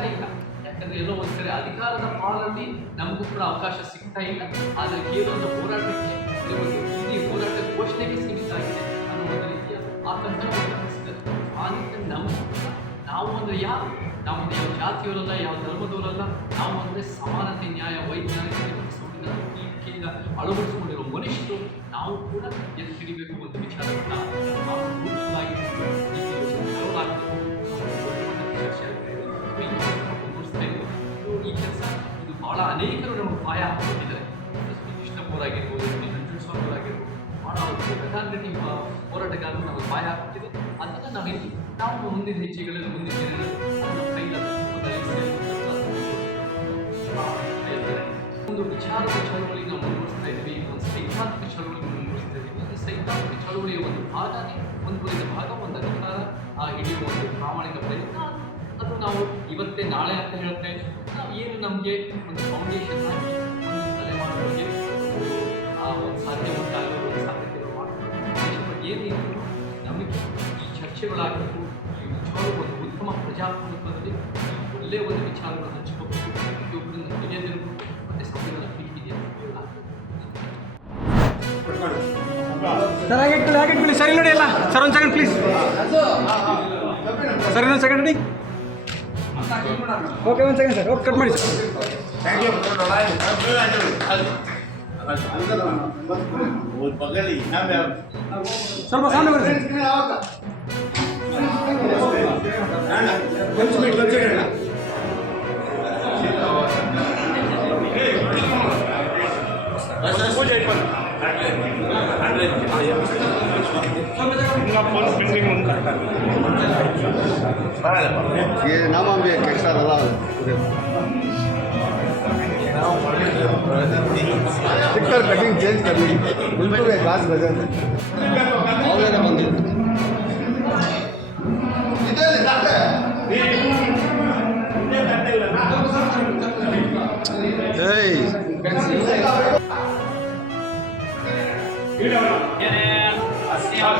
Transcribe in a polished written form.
ಸಿಗ್ತಾ ಇಲ್ಲ. ಯಾಕಂದ್ರೆ ಎಲ್ಲೋ ಒಂದ್ ಕಡೆ ಅಧಿಕಾರದ ಪಾಲಲ್ಲಿ ನಮಗೂ ಕೂಡ ಅವಕಾಶ ಸಿಗ್ತಾ ಇಲ್ಲ. ಆದರೆ ಕೇವಲ ಹೋರಾಟಕ್ಕೆ ಒಂದು ಇಡೀ ಹೋರಾಟ ಘೋಷಣೆಗೆ ಸೀಮಿತ ಆಗಿದೆ ಅನ್ನೋ ಒಂದು ರೀತಿಯ ಆತಂಕ ಅನಿಸ್ತದೆ. ಆ ನಿಟ್ಟಿನಲ್ಲಿ ನಮಗೂ ಕೂಡ ನಾವು ಅಂದ್ರೆ ಯಾರು, ನಾವು ಯಾವ ಜಾತಿಯವರಲ್ಲ, ಯಾವ ಧರ್ಮದವರಲ್ಲ, ನಾವು ಅಂದರೆ ಸಮಾನತೆ, ನ್ಯಾಯ, ವೈಜ್ಞಾನಿಕತೆ ಮತ್ತು ಸಂವಿಧಾನದಿಂದ ಅಳವಡಿಸಿಕೊಂಡಿರುವ ಮನುಷ್ಯರು. ನಾವು ಕೂಡ ಎದ್ದು ಹಿಡಿಬೇಕು ಒಂದು ವಿಚಾರವನ್ನು ನಾವು ರೂಪಿಸಲಾಗಿ ಈ ಕೆಲಸ ಇದು ಬಹಳ ಅನೇಕರು ನಮಗೆ ಸಹಾಯ ಹಾಕಿದ್ದಾರೆ. ಕೃಷ್ಣಪ್ಪವರಾಗಿರ್ಬೋದು, ನಂಜುಂಡ ಸ್ವಾಮಿಯವರಾಗಿರ್ಬೋದು, ಬಹಳ ಪ್ರಧಾನ ರೆಡ್ಡಿ ಹೋರಾಟಗಾರರು ನಮಗೆ ಸಹಾಯ ಹಾಕ್ತಿದೆ. ಅದನ್ನು ನಾವು ಮುಂದಿನ ಹೆಜ್ಜೆಗಳಲ್ಲಿ ಮುಂದಿನ ಒಂದು ವಿಚಾರದ ಚಳವಳಿ ನಾವು ಮುಂದುವರಿಸ್ತಾ ಇದ್ದೀವಿ, ಒಂದು ಸೈದ್ಧಾಂತಿಕ ಚಳವಳಿ ಮುಂದುವರಿಸ್ತಾ ಇದ್ದೀವಿ. ಈ ಸೈದ್ಧಾಂತಿಕ ಚಳವಳಿಯ ಒಂದು ಭಾಗನೇ ಮುಂದುವರಿದ ಭಾಗ, ಒಂದು ಅಧಿಕಾರ ಹಿಡಿಯುವ ಒಂದು ಪ್ರಾಮಾಣಿಕ ಪ್ರಯತ್ನ. ಅದು ನಾವು ಇವತ್ತೇ ನಾಳೆ ಅಂತ ಹೇಳ್ತಾ ಇದ್ದೀವಿ. ನಾವು ಏನು ನಮಗೆ ಒಂದು ಫೌಂಡೇಶನ್ ಹಾಕಿ ಒಂದು ತಲೆಮಾರುಗಳಿಗೆ ಒಂದು ಸಾಧ್ಯವಂತಾಗೋ ಒಂದು ಸಾಧ್ಯತೆಗಳು ಮಾಡಬೇಕು. ಏನಿದ್ರು ನಮಗೆ ಈ ಚರ್ಚೆಗಳಾಗಬೇಕು, ಈ ವಿಚಾರಗಳು ಒಂದು ಉತ್ತಮ ಪ್ರಜಾಪ್ರಭುತ್ವದಲ್ಲಿ ಒಳ್ಳೆಯ ಒಂದು ವಿಚಾರಗಳನ್ನು ಹಂಚ್ಕೋಬೇಕು, ಪ್ರತಿಯೊಬ್ಬರನ್ನು ತಿಳಿಯದಿರಬೇಕು ಮತ್ತು ಸಂವಿಧಾನ ಪೀಠಿಗೆ ಸರ್ ನೋಡಿ ಅಲ್ಲ ಸರ್, ಒಂದು ಸೆಕೆಂಡ್ ಪ್ಲೀಸ್ ಸರ್, ಇನ್ನೊಂದು ಸೆಕೆಂಡ್ ನೋಡಿ. ಓಕೆ, ಒಂದು ಸೆಕೆಂಡ್ ಸರ್, ಓಕೆ, ಕಟ್ ಮಾಡಿ ಸರ್. Thank you. ಸ್ವಲ್ಪ ಸೌಂಡ್ ಬರುತ್ತೆ. ये नाम हम भी एक्स्ट्रा डाला स्टिकर कटिंग चेंज करनी बिल्कुल खास वजह से बंद अस्यां